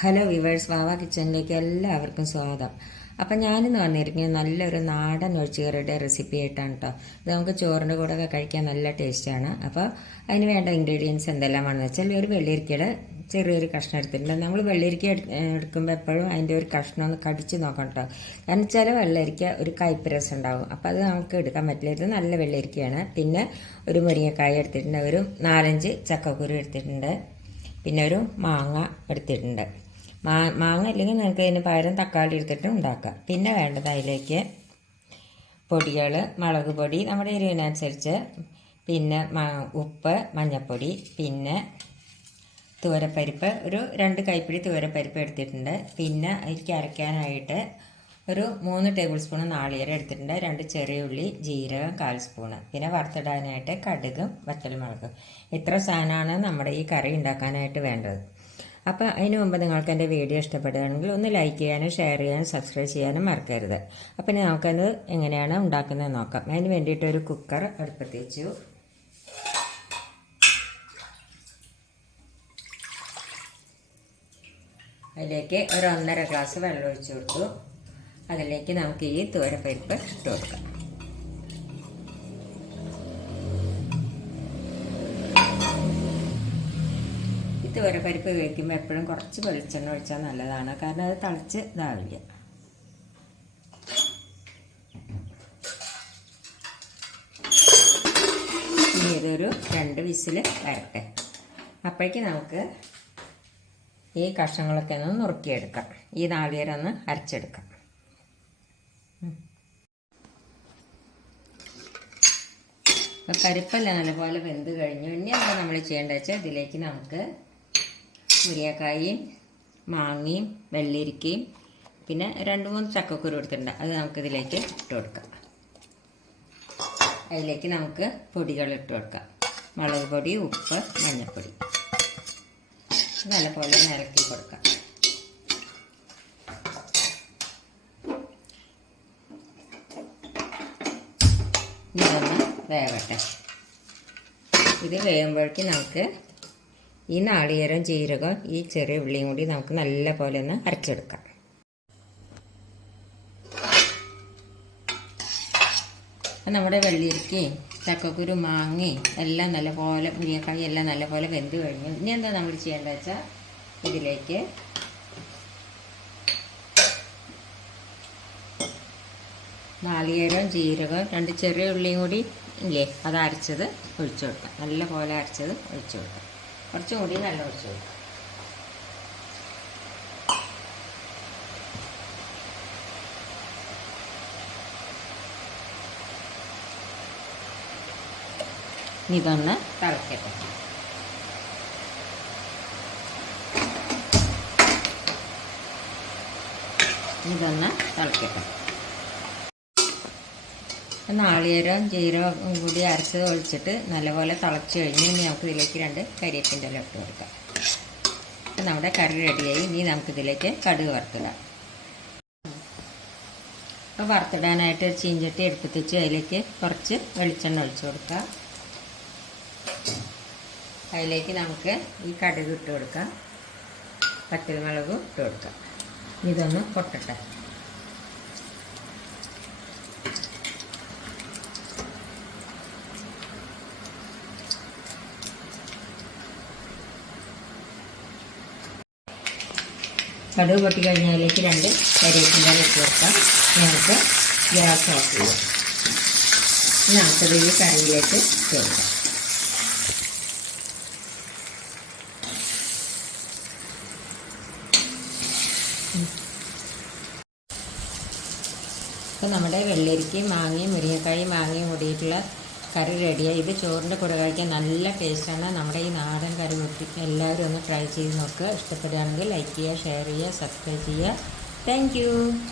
Hello viewers, വാവ കിച്ചണിലേക്ക് എല്ലാവർക്കും സ്വാഗതം. അപ്പം ഞാനിന്ന് വന്നിരിക്കുന്നത് നല്ലൊരു നാടൻ ഒഴിച്ചുകറിയുടെ റെസിപ്പി ആയിട്ടാണ് കേട്ടോ. ഇത് നമുക്ക് ചോറിൻ്റെ കൂടെ ഒക്കെ കഴിക്കാൻ നല്ല ടേസ്റ്റാണ്. അപ്പോൾ അതിന് വേണ്ട ഇൻഗ്രീഡിയൻസ് എന്തെല്ലാമാണെന്ന് വെച്ചാൽ, ഒരു വെള്ളരിക്കയുടെ ചെറിയൊരു കഷ്ണം എടുത്തിട്ടുണ്ട്. നമ്മൾ വെള്ളരിക്ക എടുക്കുമ്പോൾ എപ്പോഴും അതിൻ്റെ ഒരു കഷ്ണം ഒന്ന് കടിച്ച് നോക്കണം കേട്ടോ. കാരണം ചില വെള്ളരിക്ക ഒരു കയ്പ്പ് രസം ഉണ്ടാകും, അപ്പോൾ അത് നമുക്ക് എടുക്കാൻ പറ്റില്ല. ഇത് നല്ല വെള്ളരിക്കയാണ്. പിന്നെ ഒരു മുരിങ്ങക്കായ എടുത്തിട്ടുണ്ട്, ഒരു 4-5 ചക്കക്കുരു എടുത്തിട്ടുണ്ട്, പിന്നെ ഒരു മാങ്ങ എടുത്തിട്ടുണ്ട്. മാങ്ങ ഇല്ലെങ്കിൽ നിങ്ങൾക്ക് അതിന് പകരം തക്കാളി എടുത്തിട്ട് ഉണ്ടാക്കാം. പിന്നെ വേണ്ടത് അതിലേക്ക് പൊടികൾ, മുളക് പൊടി നമ്മുടെ എരിവിനനുസരിച്ച്, പിന്നെ ഉപ്പ്, മഞ്ഞൾപ്പൊടി, പിന്നെ തുവരപ്പരിപ്പ്, ഒരു 2 കൈപ്പിടി തുവരപ്പരിപ്പ് എടുത്തിട്ടുണ്ട്. പിന്നെ അതിലേക്ക് അരയ്ക്കാനായിട്ട് ഒരു 3 ടേബിൾ സ്പൂൺ നാളികേരം എടുത്തിട്ടുണ്ട്, 2 ചെറിയ ഉള്ളി, ജീരകം 1/4 സ്പൂണ്, പിന്നെ വറുത്തിടാനായിട്ട് കടുകും വറ്റൽമുളകും. ഇത്ര സാധനമാണ് നമ്മുടെ ഈ കറി ഉണ്ടാക്കാനായിട്ട് വേണ്ടത്. അപ്പോൾ അതിന് മുമ്പ് നിങ്ങൾക്ക് എൻ്റെ വീഡിയോ ഇഷ്ടപ്പെടുകയാണെങ്കിൽ ഒന്ന് ലൈക്ക് ചെയ്യാനും ഷെയർ ചെയ്യാനും സബ്സ്ക്രൈബ് ചെയ്യാനും മറക്കരുത്. അപ്പം നമുക്കത് എങ്ങനെയാണ് ഉണ്ടാക്കുന്നത് നോക്കാം. അതിന് വേണ്ടിയിട്ട് ഒരു കുക്കർ അടുപ്പത്ത് വെച്ചു. അതിലേക്ക് ഒരു 1.5 ഗ്ലാസ് വെള്ളം ഒഴിച്ചു കൊടുത്തു. അതിലേക്ക് നമുക്ക് ഈ തുവരപ്പരിപ്പ് ഇട്ട് കൊടുക്കാം. തുവരപ്പരിപ്പ് ഉപയോഗിക്കുമ്പോൾ എപ്പോഴും കുറച്ച് വെളിച്ചെണ്ണ ഒഴിച്ചാൽ നല്ലതാണ്, കാരണം അത് തിളച്ച് ഇതാവില്ല. ഇനി ഇതൊരു 2 വിസിൽ വരട്ടെ. അപ്പോഴേക്ക് നമുക്ക് ഈ കഷ്ണങ്ങളൊക്കെ ഒന്ന് നുറുക്കിയെടുക്കാം. ഈ നാളികേരം ഒന്ന് അരച്ചെടുക്കാം. അപ്പം പരിപ്പെല്ലാം നല്ലപോലെ വെന്ത് കഴിഞ്ഞു. ഇനി എന്താ നമ്മൾ ചെയ്യേണ്ടത് വെച്ചാൽ, ഇതിലേക്ക് നമുക്ക് മുരിങ്ങക്കായും മാങ്ങയും വെള്ളരിക്കയും പിന്നെ 2-3 ചക്കക്കുരു എടുത്തിട്ടുണ്ട്, അത് നമുക്കിതിലേക്ക് ഇട്ട് കൊടുക്കാം. അതിലേക്ക് നമുക്ക് പൊടികൾ ഇട്ട് കൊടുക്കാം. മുളക് പൊടി, ഉപ്പ്, മഞ്ഞൾപ്പൊടി നല്ലപോലെ ഇളക്കി കൊടുക്കാം. ഇതൊന്ന് വേവട്ടെ. ഇത് വേകുമ്പോഴേക്കും നമുക്ക് ഈ നാളികേരം, ജീരകം, ഈ ചെറിയ ഉള്ളിയും കൂടി നമുക്ക് നല്ല പോലെ ഒന്ന് അരച്ചെടുക്കാം. നമ്മുടെ വെള്ളരിക്കയും ചക്കക്കുരു, മാങ്ങയും എല്ലാം നല്ലപോലെ, മുരിങ്ങക്കായും എല്ലാം നല്ലപോലെ വെന്ത് കഴിഞ്ഞു. ഇനി എന്താ നമ്മൾ ചെയ്യേണ്ടത് വെച്ചാൽ, ഇതിലേക്ക് നാളികേരം, ജീരകം, 2 ചെറിയ ഉള്ളിയും കൂടി ഇല്ലേ, അത് അരച്ചത് ഒഴിച്ചു കൊടുക്കാം. നല്ല പോലെ അരച്ചത് ഒഴിച്ചു കൊടുക്കാം. കുറച്ചും കൂടി നല്ല ഒഴിച്ചു കൊടുക്കാം. ഇതൊന്ന് തിളക്കട്ടെ. ഇതൊന്ന് തിളക്കട്ടെ. നാളികേരം, ജീരകം കൂടി അരച്ചത് ഒഴിച്ചിട്ട് നല്ലപോലെ തിളച്ച് കഴിഞ്ഞ് ഇനി നമുക്ക് ഇതിലേക്ക് 2 കരിവേപ്പിൻ്റെ ഇല ഇട്ട് കൊടുക്കാം. അപ്പം നമ്മുടെ കറി റെഡിയായി. ഇനി നമുക്കിതിലേക്ക് കടുക് വറുത്തിടാം. അപ്പോൾ വറുത്തിടാനായിട്ട് ചീഞ്ചട്ടി എടുത്തിട്ട് വെച്ച് അതിലേക്ക് കുറച്ച് വെളിച്ചെണ്ണ ഒഴിച്ച് കൊടുക്കാം. അതിലേക്ക് നമുക്ക് ഈ കടുക് ഇട്ട് കൊടുക്കാം, വറ്റൽമുളകും ഇട്ട് കൊടുക്കാം. ഇതൊന്ന് പൊട്ടട്ടെ. കടുക് പൊട്ടിക്കഴിഞ്ഞാൽ അതിലേക്ക് 2 കരിവേപ്പിൻ്റെ ഇട്ട് കൊടുക്കാം. നമുക്ക് ഗ്യാസ് ഓഫ് ചെയ്യാം. നമുക്കത് ഈ കറിയിലേക്ക് ഇട്ട് കൊടുക്കാം. അപ്പോൾ നമ്മുടെ വെള്ളരിക്കയും മാങ്ങയും മുരിങ്ങക്കായും മാങ്ങയും കൂടിയിട്ടുള്ള കറി റെഡിയായി. ഇത് ചോറിൻ്റെ കൂടെ കഴിക്കാൻ നല്ല ടേസ്റ്റാണ്. നമ്മുടെ ഈ നാടൻ കറി കൂട്ടി എല്ലാവരും ഒന്ന് ട്രൈ ചെയ്ത് നോക്കുക. ഇഷ്ടപ്പെടുകയാണെങ്കിൽ ലൈക്ക് ചെയ്യുക, ഷെയർ ചെയ്യുക, സബ്സ്ക്രൈബ് ചെയ്യുക. Thank you.